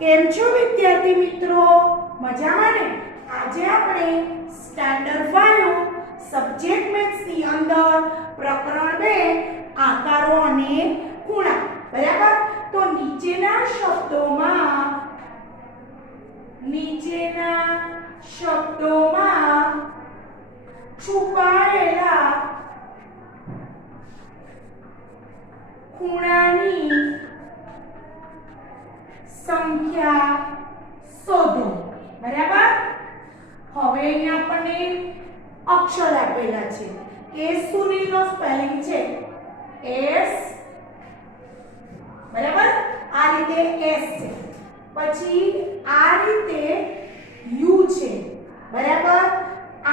કેમ છો વિદ્યાર્થી મિત્રો? મજામાં ને? આજે આપણે સ્ટાન્ડર્ડ 5 સબ્જેક્ટ મેથ્સ ની અંદર પ્રકરણ 2 આકારો અને ખૂણા, બરાબર? તો નીચેના શબ્દોમાં છુપાયેલા ખૂણાની સંખ્યા શોધો, બરાબર? હવે અહીંયા આપણને અક્ષર આપેલા છે. કે સુનિલનો સ્પેલિંગ છે S, બરાબર? આ રીતે S છે, પછી આ રીતે U છે, બરાબર?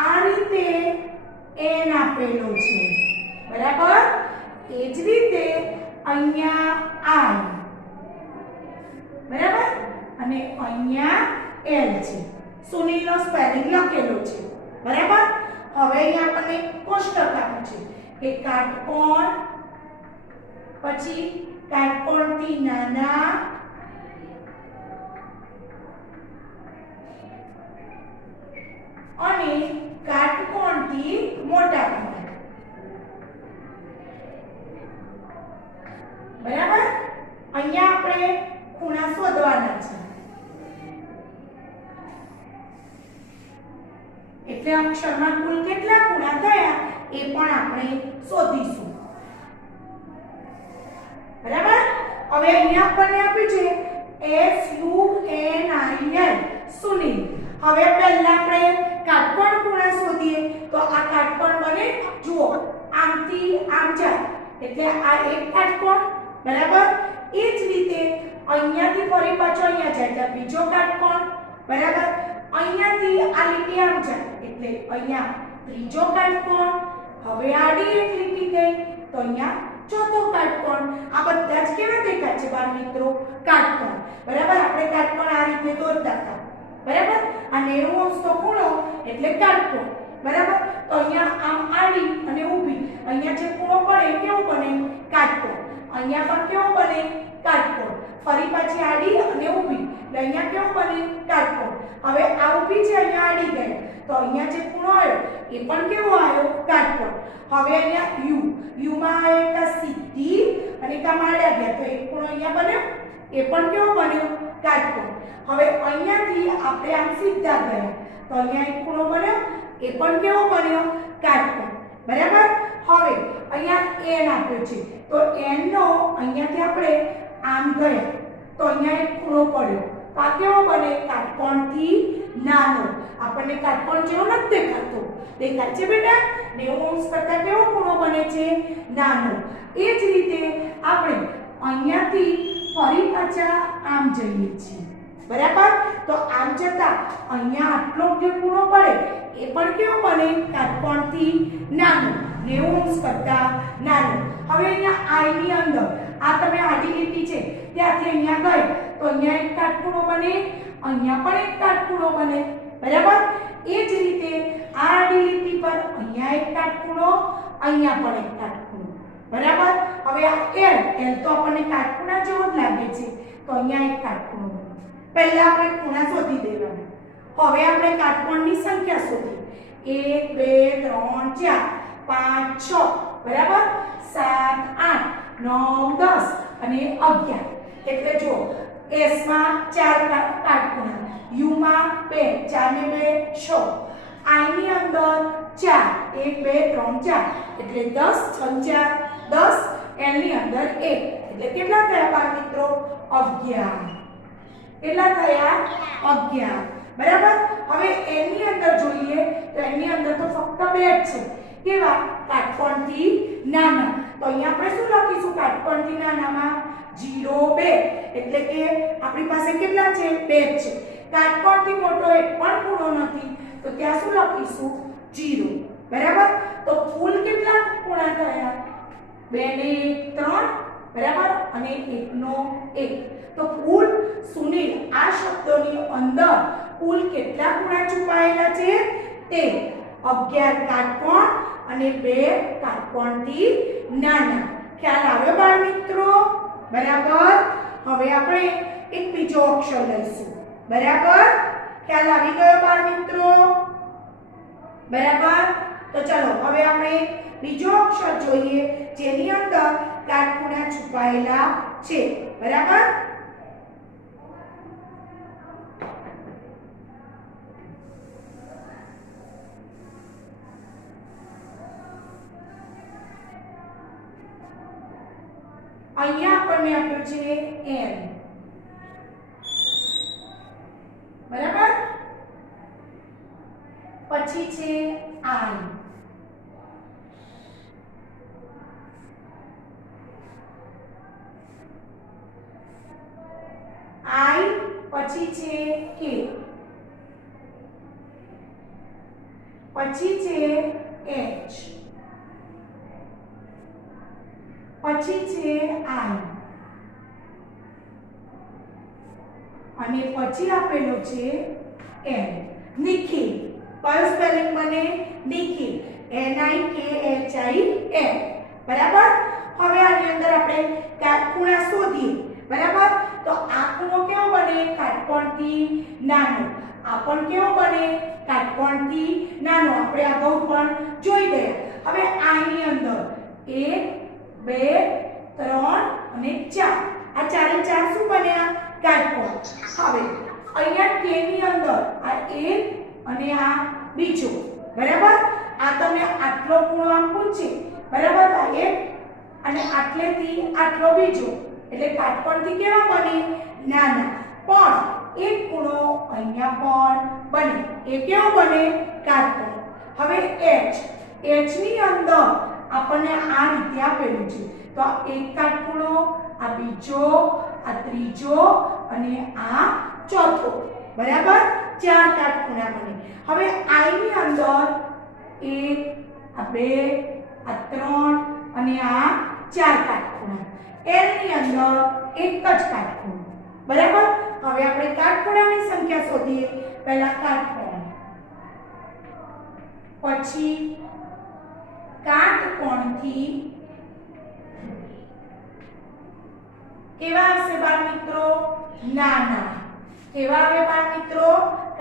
આ રીતે N આપેલો છે, બરાબર? એ જ રીતે અહીંયા I, બરાબર? અને અહીંયા L છે. સુનિલનો સ્પેલિંગ લખેલો છે, બરાબર? હવે અહીંયા આપણને કોષ્ટક આપ્યું છે કે કાટકોણ, પછી કાટકોણથી નાના અને કાટકોણથી મોટા ખૂણા, બરાબર? અહીંયા આપણે ખૂણા શોધવાના છે. એટલે અક્ષરમાં કુલ કેટલા ખૂણા થયા એ પણ આપણે શોધીશું, બરાબર? હવે અહીંયા આપણને આપ્યું છે SUNIL, સુનિલ. હવે પહેલા આપણે કાટકોણ ખૂણા શોધીએ. તો આ કાટકોણ બને, જુઓ, આમથી આમ જાય એટલે આ એક કાટકોણ, બરાબર? એ જ રીતે અહીંયાથી ફરી પાછો અહીંયા જાય એટલે બીજો કાટકોણ, બરાબર? અહીંયાથી આ લીટી આમ જાય એટલે અહીંયા ત્રીજો કાટકોણ. હવે આડી એક લીટી ગઈ તો અહીંયા ચોથો કાટકોણ. આ બધા જ કેવા દેખાય છે બાળ મિત્રો? કાટકોણ, બરાબર? આપણે કાટકોણ આ રીતે દોરતા હતા, બરાબર? આ 90° તો ખૂણો એટલે કાટકોણ, બરાબર? તો અહીંયા આમ આડી અને ઊભી, અહીંયા જે ખૂણો પડે કેવો બને? કાટકોણ. અહીંયા પણ કેવો બને? કાટકોણ. ફરી પાછી આડી અને ઊભી એટલે અહીંયા કેવો બને? કાટકોણ. હવે આ ઊભી છે, અહીંયા આડી ગઈ તો અહીંયા જે ખૂણો આવ્યો એ પણ કેવો આવ્યો? કાટકોણ. હવે અહીંયા U માં એક સીધી અને એક આડા ગયા તો એક ખૂણો અહીંયા બન્યો, એ પણ કેવો બન્યો? કાટકોણ. હવે અહીંયાથી આપણે આમ સીધા ગયા તો અહીંયા એક ખૂણો બન્યો, એ પણ કેવો બન્યો? કાટકોણ, બરાબર? હવે અહીંયા N આપ્યો છે તો N નો અહીંયાથી આપણે આમ ગયા તો અહીંયા એક ખૂણો પડ્યો તો આ કેવો બને? કાટકોણથી નાનો. આપણને કાટકોણ જેવો નથી દેખાતો, દેખાય છે બેટા? 90° કરતા કેવો ખૂણો બને છે? નાનો. એ જ રીતે આપણે અહીંયાથી ફરી પાછા આમ જઈએ છીએ, બરાબર? તો આમ જતા અહીંયા આટલો જે ખૂણો પડે એ પણ કેવો બને? કાટકોણથી નાનો, 90° કરતા નાનો. હવે અહીંયા I ની અંદર આ તમે આડી લીટી છે ત્યાંથી અહીંયા ગઈ તો અહીંયા એક કાટખૂણો બને, અહીંયા પણ એક કાટખૂણો બને, બરાબર? એ જ રીતે આ આડી લીટી પર અહીંયા એક કાટખૂણો, અહીંયા પણ એક કાટખૂણો, બરાબર? હવે આ L તો આપણને કાટખૂણા જેવો જ લાગે છે તો અહીંયા એક કાટખૂણો બને. પહેલા આપણે ખૂણા શોધી દેવાના. હવે આપણે કાટકોણની સંખ્યા શોધીએ. 1 2 3 4 5 6, બરાબર? 7 8 9 10 અને 11. એટલે જો S માં 4 કાટખૂણા, U માં 2, 4 ને 2 6, I ની અંદર 4, 1 2 3 4 એટલે 10 6 4 10, L ની અંદર 1 એટલે કેટલા થયા બાળ મિત્રો? 11. કેટલા થયા? 11, બરાબર? હવે N ની અંદર જોઈએ તો N ની અંદર તો ફક્ત 2 જ છે. કેવા? કાટકોણથી નાના. તો અહીંયા આપણે શું લખીશું કાટકોણથી નાનામાં? 0 2 એટલે કે આપણી પાસે કેટલા છે? 2 છે. કાટકોણથી મોટો એક પણ ખૂણો નથી તો ત્યાં શું લખીશું? 0, બરાબર? તો કુલ કેટલા ખૂણા થયા? 2 ને 1 3, બરાબર? અને 1 નો 1. તો કુલ સુનિલ આ શબ્દોની અંદર કુલ કેટલા ખૂણા છુપાયેલા છે? તે 11 કાટકોણ અને 2 કાટકોણથી નાના. ખ્યાલ આવ્યો બાળ મિત્રો? બરાબર? હવે આપણે એક બીજો અક્ષર લઈશું. બરાબર? ખ્યાલ આવી ગયો બાળ મિત્રો? બરાબર? તો ચલો હવે આપણે બીજો અક્ષર જોઈએ જેની અંદર કાટખૂણા છુપાયેલા છે. બરાબર? અહીંયા આપણને આપ્યું છે એમ. બરાબર? પછી છે આઈ. આઈ પછી છે કે. પછી છે એચ. પછી છે આઈ અને પછી આપેલો છે એમ. નિખિલ. કયો સ્પેલિંગ બને? નિખિલ. NIKHIL. બરાબર? હવે આની અંદર આપણે કાટખૂણા શોધીએ. બરાબર? તો આ ખૂણો કેવો બને? કાટકોણથી નાનો. આ પણ કેવો બને? કાટકોણથી નાનો. આપણે અગાઉ પણ જોઈ ગયા. હવે આની અંદર 1 2 3 અને 4. આ ચારે ચાર શું બન્યા? કાટકોણ. હવે અહીંયા કે ની અંદર આ એક અને આ બીજો. બરાબર? આ તમને આટલો ખૂણો આમ પૂછે. બરાબર? આ એક અને આટલેથી આટલો બીજો. એટલે કાટકોણથી કેવા બને? નાના. પણ એક ખૂણો અહીંયા પણ બને. એ કેવો બને? કાટકોણ. હવે h ની અંદર આપણને આ રીતે આપેલું છે. તો આ એક કાટખૂણો, આ બીજો, આ ત્રીજો અને આ ચોથો. બરાબર? ચાર કાટખૂણા બને. હવે આઈ ની અંદર 1 આ 2 આ 3 અને આ ચાર કાટખૂણા. એલ ની અંદર એક જ કાટખૂણો. બરાબર? હવે આપણે કાટખૂણાની સંખ્યા શોધીએ. પહેલા કાટકોણ, પછી કાટકોણથી કેવા આવશે બાળ મિત્રો? નાના. કેવા આવે બાળ મિત્રો?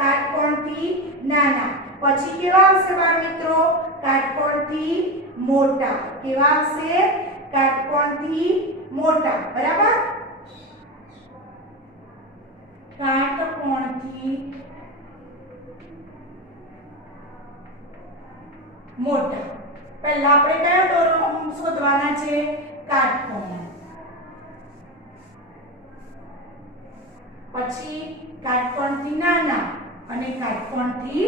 કાટકોણથી નાના. પછી કેવા આવશે બાળ મિત્રો? કાટકોણથી મોટા. કેવા આવશે? કાટકોણથી મોટા. બરાબર? કાટકોણથી મોટા. પહેલા આપણે કયો દોરો શોધવાના છે? કાટકોણ. પછી કાટકોણથી નાના અને કાટકોણથી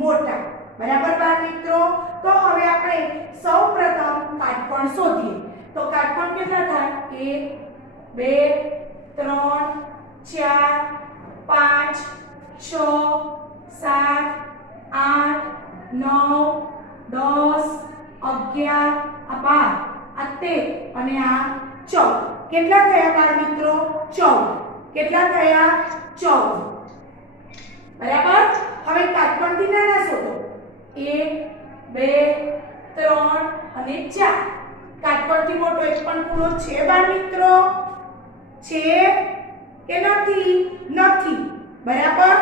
મોટા. બરાબર બાળ મિત્રો? તો હવે આપણે સૌપ્રથમ કાટકોણ શોધીએ. તો કાટકોણ કેટલા થાય? 1 2 3 4 5 6 7 8 9 10 11 આ 12 આ 13 અને આ 14. કેટલા થયા બાળ મિત્રો? 14. કેટલા થયા? 14. બરાબર? હવે કાટકોણથી નાના શોધો. 1 2 3 અને 4. કાટકોણથી મોટો એક પણ ખૂણો છે બાળ મિત્રો? છે કે નથી? નથી. બરાબર?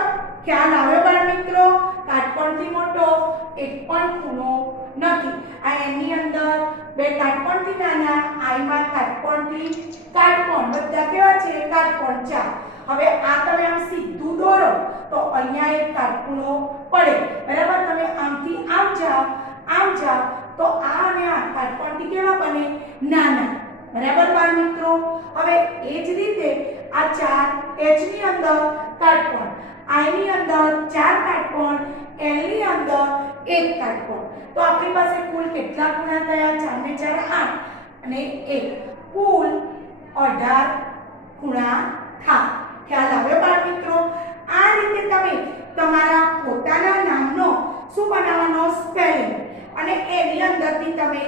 ખ્યાલ આવ્યો બાળ મિત્રો? કાટકોણથી મોટો એક પણ ખૂણો નથી. આ એની અંદર બે કાટકોણથી નાના, આઈમાં કાટકોણથી કાટકોણ બધા કેવા છે? કાટકોણ 4. હવે આ તમે આમ સીધું દોરો તો અહીંયા એક કાટખૂણો પડે. બરાબર? તમે આમથી આમ જાઓ તો આ અને આ કાટકોણથી કેવા બને? નાના. બરાબર બાળ મિત્રો? હવે એ જ રીતે આ 4 h ની અંદર કાટકોણ, I ની અંદર 4 કાટકોણ, L ની અંદર 1 કાટકોણ. તો આપણી પાસે કુલ કેટલા ખૂણા થયા? 4 ને 4 8 અને 1 કુલ 18 ખૂણા થાય. ખ્યાલ આવ્યો બાળ મિત્રો? આ રીતે તમે તમારા પોતાના નામનો શું બનાવવાનો? સ્પેલિંગ. અને એની અંદરથી તમે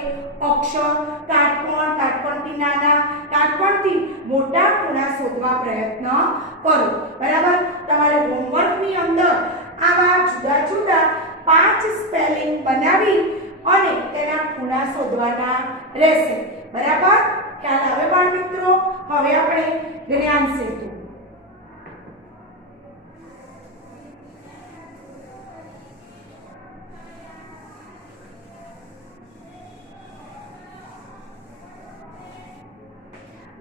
અક્ષર, કાટકોણ, કાટકોણથી નાના, કાટકોણથી મોટા ખૂણા શોધવા પ્રયત્ન કરો. બરાબર? તમારે હોમવર્કની અંદર આવા જુદા જુદા 5 સ્પેલિંગ બનાવી અને તેના ખૂણા શોધવાના રહેશે. બરાબર? ખ્યાલ આવે બાળ મિત્રો? હવે આપણે જ્ઞાન સેતુ.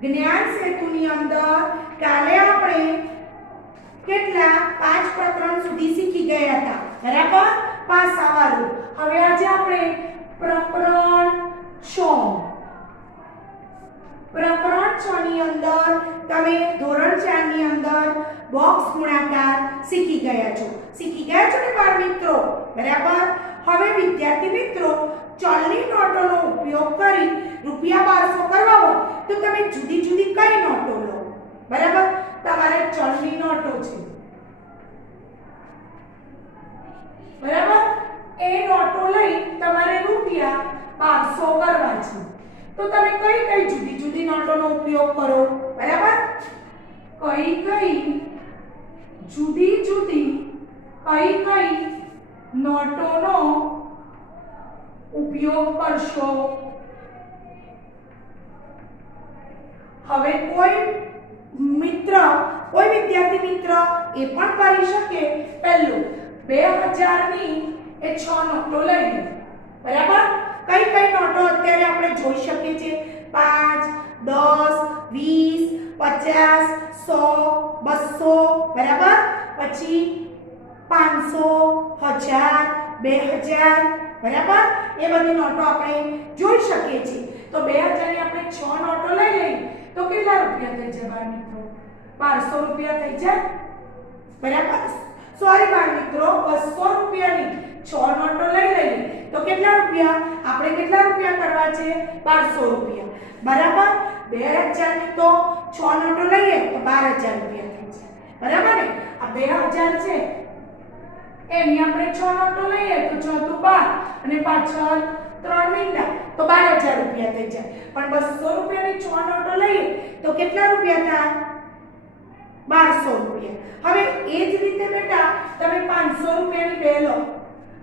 જ્ઞાન સેતુની અંદર કાલે આપણે કેટલા 5 પ્રકરણ સુધી શીખી ગયા હતા, બરાબર? પાસાવાળું. હવે આજે આપણે પ્રકરણ 6 ની અંદર તમે ધોરણ 4 ની અંદર બોક્સ ગુણાકાર શીખી ગયા છો ને બાળ મિત્રો, બરાબર? હવે વિદ્યાર્થી મિત્રો, ચલની નોટોનો ઉપયોગ કરી રૂપિયા 1200 કરવા હોય તો તમે જુદી જુદી કઈ નોટો લો, બરાબર? તમારે ચલની નોટો છે, બરાબર? એ નોટો લઈ તમારે રૂપિયા 1200 કરવા છે. તો તમે કઈ જુદી જુદી નોટોનો ઉપયોગ કરો, બરાબર? કઈ જુદી જુદી નોટોનો ઉપયોગ કરશો? હવે કોઈ વિદ્યાર્થી મિત્ર એ પણ કરી શકે. પહેલું 2000 ની એ 6 નોટો લઈ લો, બરાબર? કઈ નોટો અત્યારે આપણે જોઈ શકીએ છીએ? 5, 10, 20, 50, 100, 200, બરાબર? પછી 500, 1000, 2000, બરાબર? એ બધી નોટો આપણે જોઈ શકીએ છીએ. તો 2000 ની આપણે 6 નોટો લઈ લઈએ તો કેટલા રૂપિયા થઈ જાય બાળ મિત્રો? 1200 રૂપિયા થઈ જાય, બરાબર? સોરી બાળ મિત્રો, 200 રૂપિયાની 6 નોટો લઈ લઈએ તો કેટલા રૂપિયા? આપણે કેટલા રૂપિયા કરવા છે? 1200 રૂપિયા, બરાબર? 2000 ની તો 6 નોટો લઈએ તો 12000 રૂપિયા થઈ જાય, બરાબર ને? આ 2000 છે એની આપણે 6 નોટો લઈએ તો 6 × 12 અને પાછળ 3 મીંડા તો 12000 રૂપિયા થઈ જાય. પણ 200 રૂપિયાની 6 નોટો લઈએ તો કેટલા રૂપિયા થાય? 1200 રૂપિયા. હવે એ જ રીતે બેટા તમે 500 રૂપિયાની બે લો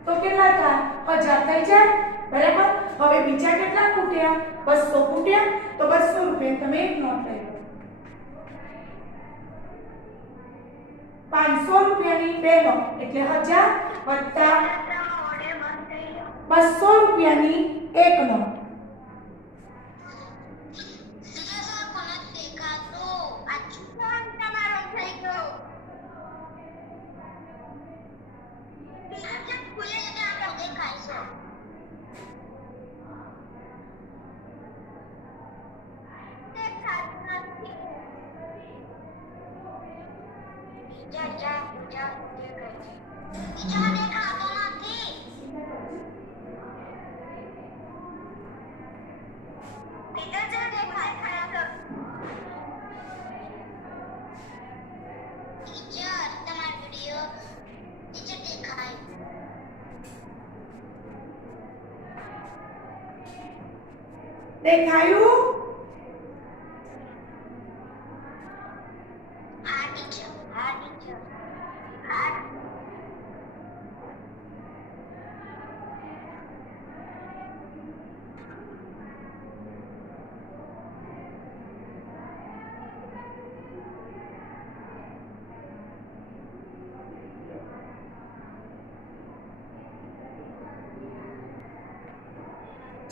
તો કેટલા થાય? 1000 થઈ જાય, બરાબર? હવે બીજા કેટલા ખૂટ્યા? 200 ખૂટ્યા તો 200 રૂપિયા તમે એક નોટ લઈ લો. 500 રૂપિયાની બે નોટ એટલે 1000 વત્તા 200 રૂપિયાની એક નોટ. દેખાયું?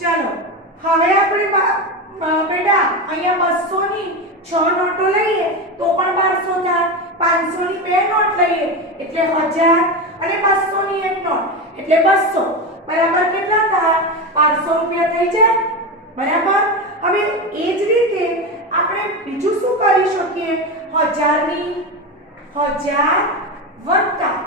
ચાલો હવે આપણે બેટા અહીંયા 200 ની 6 નોટો લઈએ તો પણ 1200 થાય. 500 ની બે નોટ લઈએ એટલે 1000 અને 200 ની એક નોટ એટલે 200, બરાબર? કેટલા થાય? 500 રૂપિયા થઈ જાય, બરાબર? હવે એ જ રીતે આપણે બીજું શું કરી શકીએ? 1000 ની 1000 વત્તા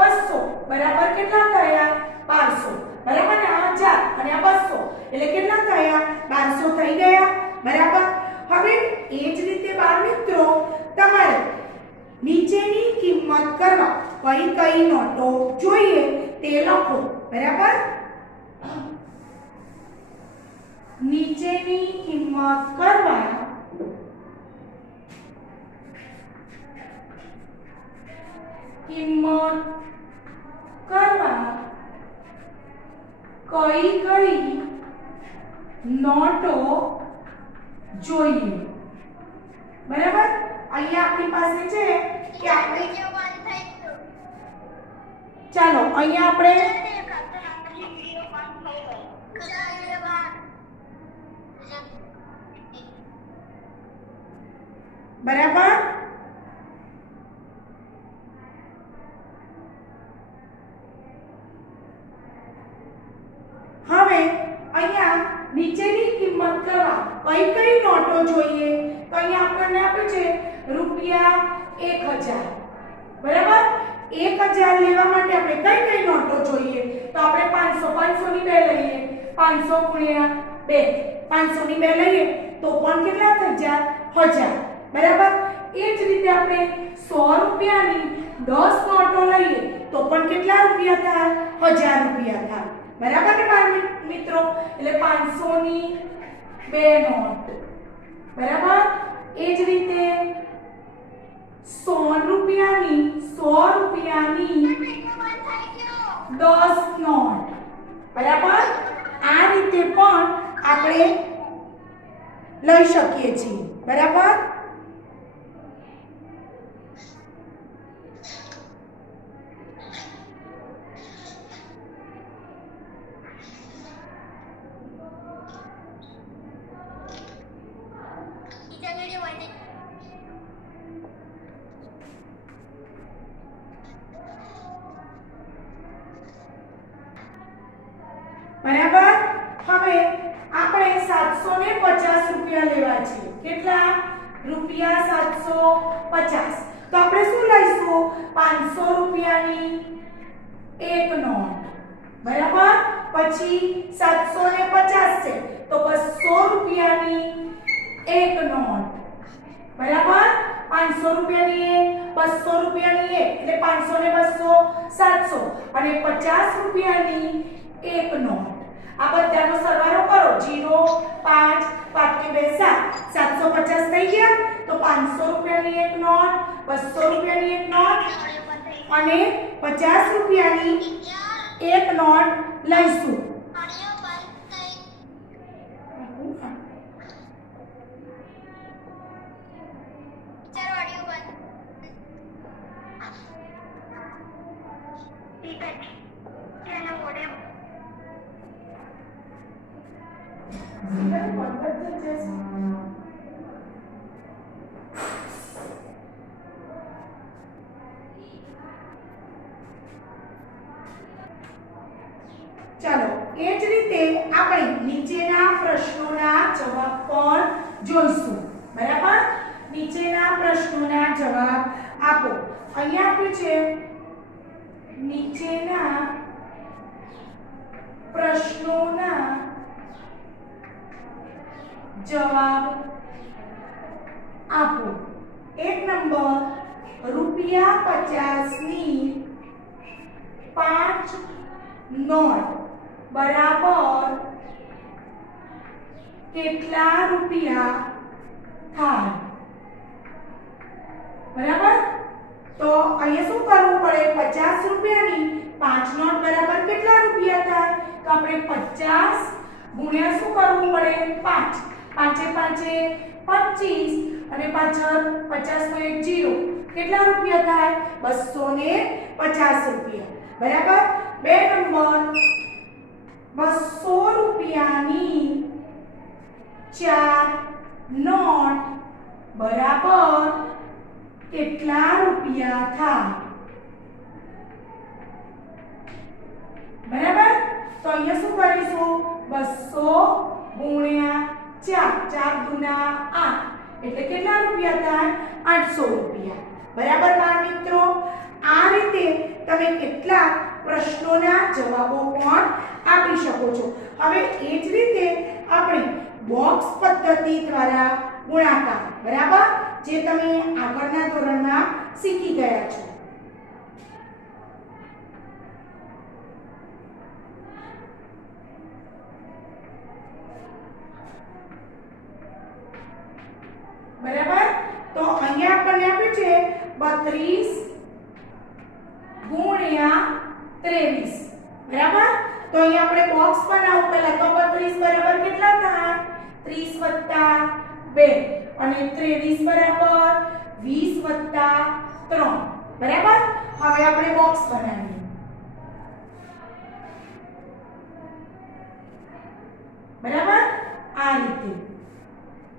200 બરાબર કેટલા થયા? 1200, બરાબર ને? આ 1000 અને આ 200 એટલે કેટલા થયા? 1200 થઈ ગયા, બરાબર? હવે એ જ રીતે બાળ મિત્રો તમારે નીચેની કિંમત કરવા કઈ નોટો જોઈએ તે લખો, બરાબર? નીચેની કિંમત કરવા કઈ નોટો જોઈએ, બરાબર? અહીંયા આપણી પાસે છે કે આપણે ચાલો અહીંયા આપણે બરાબર. હવે અહીંયા નીચેની કિંમત કરવા કઈ કઈ નોટો જોઈએ તો અહીંયા આપણને આપે છે રૂપિયા 1000. બરાબર. 1000 લેવા માટે આપણે કઈ કઈ નોટો જોઈએ તો આપણે 500 ની બે લઈએ. 500 ગુણ્યા 2 500 ની બે લઈએ તો પણ કેટલા થઈ જાય 1000. બરાબર. એ જ રીતે આપણે 100 રૂપિયાની 10 નોટો લઈએ તો પણ કેટલા રૂપિયા થાય 1000 રૂપિયા થાય. બરાબર ને બાળ મિત્રો. એટલે 500 ની બે નોટ. બરાબર. એ જ રીતે 100 રૂપિયાની 10 નોટ. બરાબર. આ રીતે પણ આપણે લઈ શકીએ છીએ. બરાબર. બરાબર. હવે આપણે 750 રૂપિયા લેવા છે. કેટલા રૂપિયા 750. તો આપણે શું લઈશું 500 રૂપિયાની એક નોટ. બરાબર. પછી 750 છે તો 200 રૂપિયાની એક નોટ. બરાબર. 500 રૂપિયાની એક 200 રૂપિયાની એક એટલે 500 ને 200 700 અને 50 રૂપિયાની એક નોટ. આ બધાનો સરવાળો કરો 0 5 5 કે 2 7 750 થઈ ગયા. તો 500 રૂપિયાની એક નોટ 200 રૂપિયાની એક નોટ અને 50 રૂપિયાની એક નોટ લઈશું. ચાલો એ જ રીતે આપણે નીચેના પ્રશ્નોના જવાબ પણ જોઈશું. બરાબર. નીચેના પ્રશ્નોના જવાબ આપો. અહીંયા આપ્યું છે નીચેના પ્રશ્નોના જવાબ આપો. 1 નંબર ₹50 ની 5 નોટ બરાબર કેટલા રૂપિયા થાય. બરાબર. તો અહીંયા શું કરવું પડે 50 રૂપિયાની 5 નોટ બરાબર કેટલા રૂપિયા થાય તો આપણે 50 ગુણ્યા શું કરવું પડે 5 5 25 અને પાછળ 50 નો એક 0 કેટલા રૂપિયા થાય 250 રૂપિયા. બરાબર. 2 નંબર 200 રૂપિયાની 4 નોટ બરાબર કેટલા રૂપિયા થાય. બરાબર. તો અહીંયા શું કરીશું 200 ગુણ્યા 4 4 ગુણ્યા 8 એટલે કેટલા રૂપિયા થાય 800 રૂપિયા. બરાબર બાળ મિત્રો. આ રીતે તમે કેટલાક પ્રશ્નોના જવાબો પણ આપી શકો છો. હવે એ જ રીતે આપણે બોક્સ પદ્ધતિ દ્વારા ગુણાકાર. બરાબર. જે તમે આગળના ધોરણમાં શીખી ગયા છો. બરાબર. તો અહીંયા આપણને આપ્યું છે 32 ગુણ્યા 23. બરાબર. તો અહીંયા આપણે બોક્સ બનાવવું. પહેલા તો 32 બરાબર કેટલા થાય 30 + 2 અને 23 બરાબર 20 + 3. બરાબર. હવે આપણે બોક્સ બનાવીએ. બરાબર. આ રીતે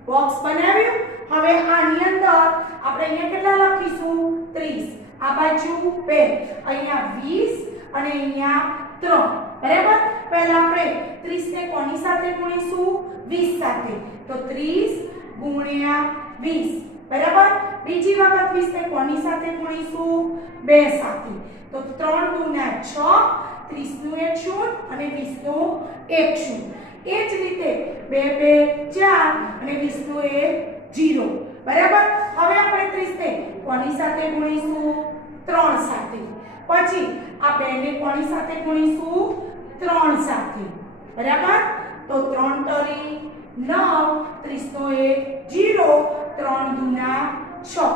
બોક્સ બનાવ્યું. હવે આની અંદર આપણે અહીંયા કેટલા લખીશું 30 આ બાજુ 2 અહીંયા 20 અને અહીંયા 3 બરાબર પહેલા આપણે 30 ને કોની સાથે ગુણીશું 20 સાથે તો 30 ગુણ્યા 20 બરાબર બીજી વખત 20 ને કોની સાથે ગુણીશું 2 સાથે તો 3 ગુણ્યા 6 30 નું 1 શૂન્ય અને 20 નું 1 શૂન્ય એ જ રીતે 2 2 4 અને 20 નું 1 0 બરાબર હવે આપણે 30 ને કોની સાથે ગુણીશું 3 સાથે પછી આ 2 ને કોની સાથે ગુણીશું 3 સાથે બરાબર તો 3 તરી 9 30 નો 1 0 3 ગુણ્યા 6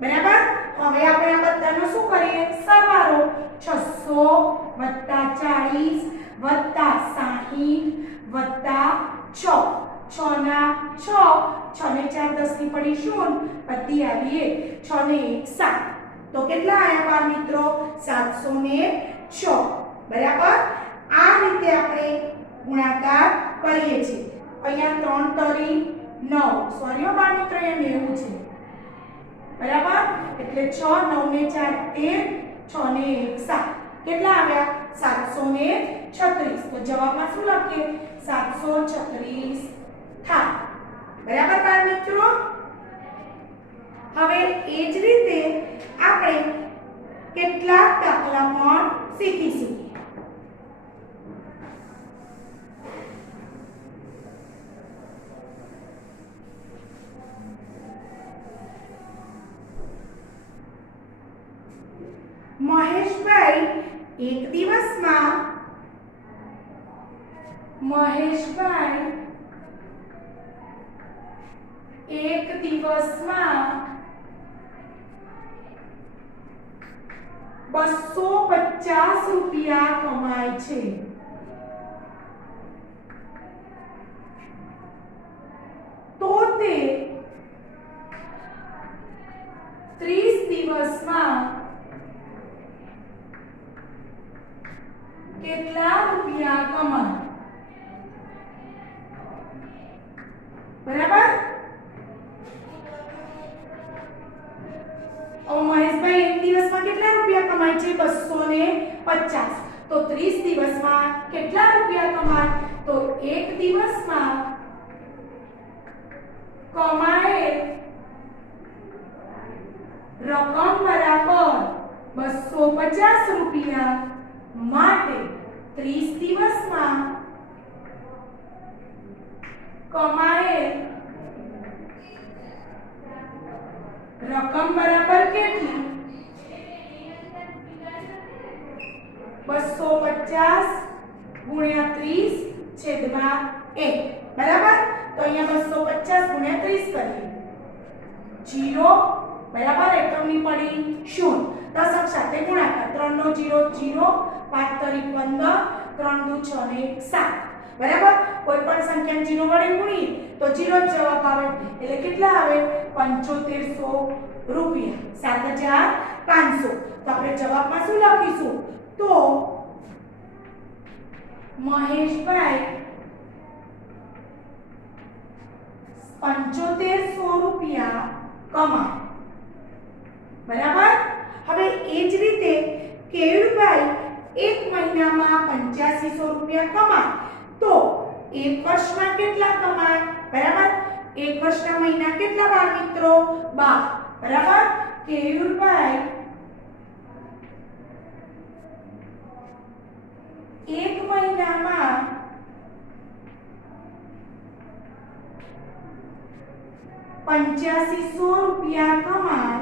બરાબર હવે આપણે આ બધાનો શું કરીએ સરવાળો 600 40 60 6 6 ના 6 6 ને 4 10 ની પડી શૂન્ય બધી આવીએ 6 ને 1 7 તો કેટલા આયા બાળ મિત્રો 706 બરાબર આ રીતે આપણે ગુણાકાર કરીએ છીએ અહીંયા 3 તરી 9 સોરી બાળ મિત્રો અહીંયા 90 છે બરાબર એટલે 6 9 ને 4 13 6 ને 1 7 કેટલા આવ્યા 736 તો જવાબમાં શું લખીએ 736 થાય બરાબર બાળ મિત્રો હવે એ જ રીતે આપણે કેટલાક દાખલા પણ શીખીશું મહેશભાઈ એક દિવસમાં ₹250 કમાય છે તો તે 30 દિવસમાં કેટલા રૂપિયા કમાય બરાબર મહેશભાઈ એક દિવસમાં કેટલા રૂપિયા કમાય છે 250 તો 30 દિવસમાં કેટલા રૂપિયા કમાય તો એક દિવસમાં કમાય રકમ બરાબર 250 રૂપિયા માટે 30 દિવસમાં કમાય રકમ બરાબર કેટલી 250 ગુણ્યા 30 છેદમાં 1 બરાબર તો અહીંયા 250 ગુણ્યા 30 કરીએ 0 બરાબર એકમની પડી 0 દશક સાથે ગુણાકાર 3 નો 0 0 5 તરી 15 3 દુ 6 ને 7 બરાબર કોઈ પણ સંખ્યા 0 વડે ગુણીએ તો 0 જ જવાબ આવે એટલે કેટલા આવે 7500 રૂપિયા 7500 તો આપણે જવાબમાં શું લખીશું તો મહેશભાઈ 7500 રૂપિયા કમાય બરાબર હવે એ જ રીતે કેયુરભાઈ એક મહિનામાં 8500 રૂપિયા કમાય તો એક વર્ષમાં કેટલા કમાય બરાબર એક વર્ષના મહિના કેટલા બાળ મિત્રો 12 બરાબર કેયુરભાઈ એક મહિનામાં 8500 રૂપિયા કમાય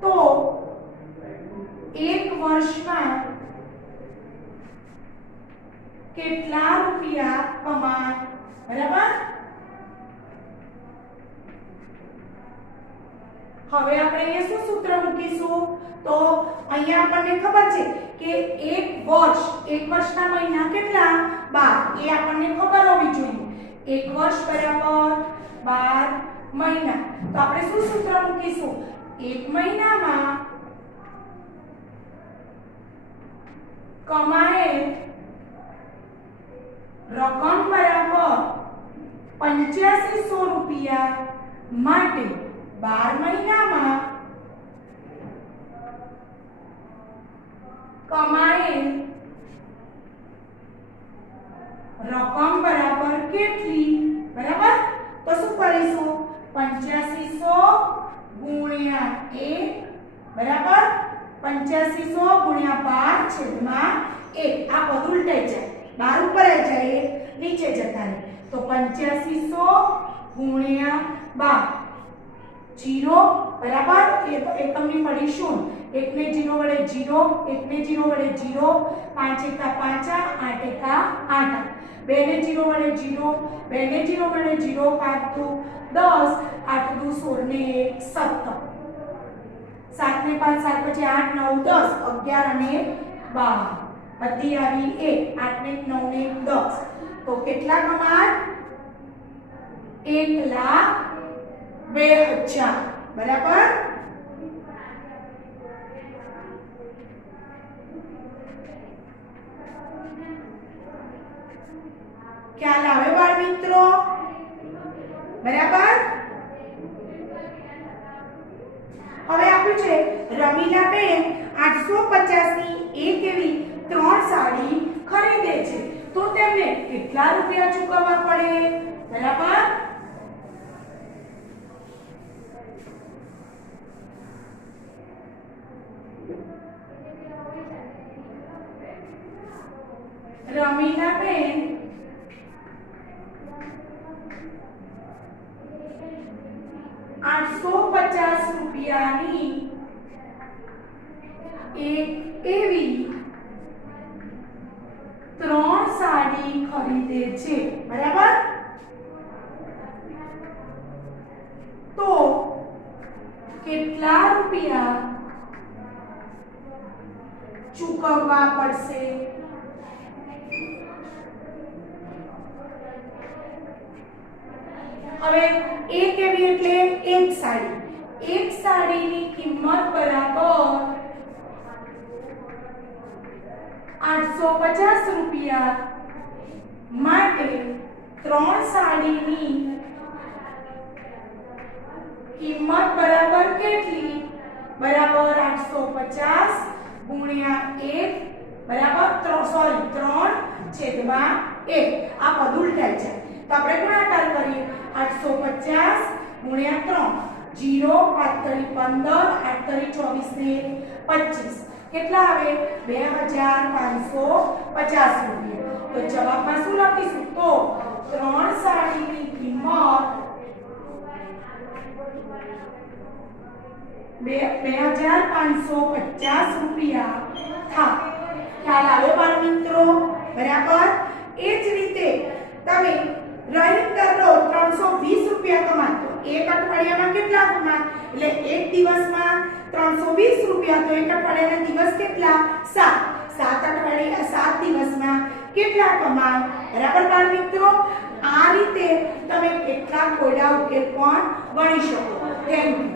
તો એક વર્ષમાં કેટલા રૂપિયા કમાય બરાબર હવે આપણે અહીંયા શું સૂત્ર મૂકીશું તો અહીંયા આપણને ખબર છે કે એક વર્ષના મહિના કેટલા 12 એ આપણને ખબર હોવી જોઈએ એક વર્ષ બરાબર 12 મહિના તો આપણે શું સૂત્ર મૂકીશું એક મહિનામાં કમાયેલ રકમ બરાબર 8500 રૂપિયા માટે 12 મહિનામાં કમાયેલ રકમ બરાબર કેટલી? બરાબર, તો શું કરીશું? 8500 ગુણ્યા 1 બરાબર 8500 ગુણ્યા 12 છેદમાં 1. આ પદ ઉલટાઈ જાય, 12 ઉપર આવી જાય, નીચે જતા રહે. તો 8500 ગુણ્યા 12 0 બરાબર એકમની પડી શૂન્ય. 1 ને 0 વડે 0, 1 ને 0 વડે 0, 5 એકા 5, 8 એકા 8, 2 ને 0 વડે 0, 2 ને 0 વડે 0, 5 દુ 10, 8 દુ 16 ને 1 17, 7 ને 5 7 પછી 8 9 10, 11 અને 12 બધી આવી 1, 8 ને 9 ને 10. તો કેટલા કમાડ? 1,02,000 બરાબર. ખ્યાલ આવે બાળ મિત્રો? બરાબર. હવે આપ્યું છે રમીલાબેન 850 ની એક એવી 3 સાડી ખરીદે છે, તો તેમને કેટલા રૂપિયા ચૂકવવા પડે? બરાબર. રમીલાબેન 850 રૂપિયાની એક એવી 3 સાડી ખરીદે છે, બરાબર. તો કેટલા રૂપિયા ચૂકવવા પડશે? હવે એક એવી એટલે એક સાડી, એક સાડીની કિંમત બરાબર 850 રૂપિયા માટે 3 સાડીની કિંમત બરાબર કેટલી? બરાબર 850 ગુણ્યા 1 બરાબર 3/1. આ પદ ઉલટાઈ જાય તો આપણે ગુણાકાર કરીએ. 850 ગુણ્યા 3 0 5 3 15 8 3 24 ને 25 કેટલા આવે? 2550 રૂપિયા. તો જવાબમાં શું લખીશું? તો 3 સાડીની કિંમત 2550 રૂપિયા થાય. ખ્યાલ આવે બાળ મિત્રો? બરાબર. એ જ રીતે તમે રહીમ દરરોજ 320 રૂપિયા કમાતો, એક અઠવાડિયામાં કેટલા કમા? એટલે એક દિવસમાં 320 રૂપિયા, તો એક અઠવાડિયાના દિવસ કેટલા? 7 અઠવાડિયા 7 દિવસમાં કેટલા કમા? બરાબર બાળ મિત્રો. આ રીતે તમે કેટલા કોયડા ઉકેલ પણ ગણી શકો. Thank you.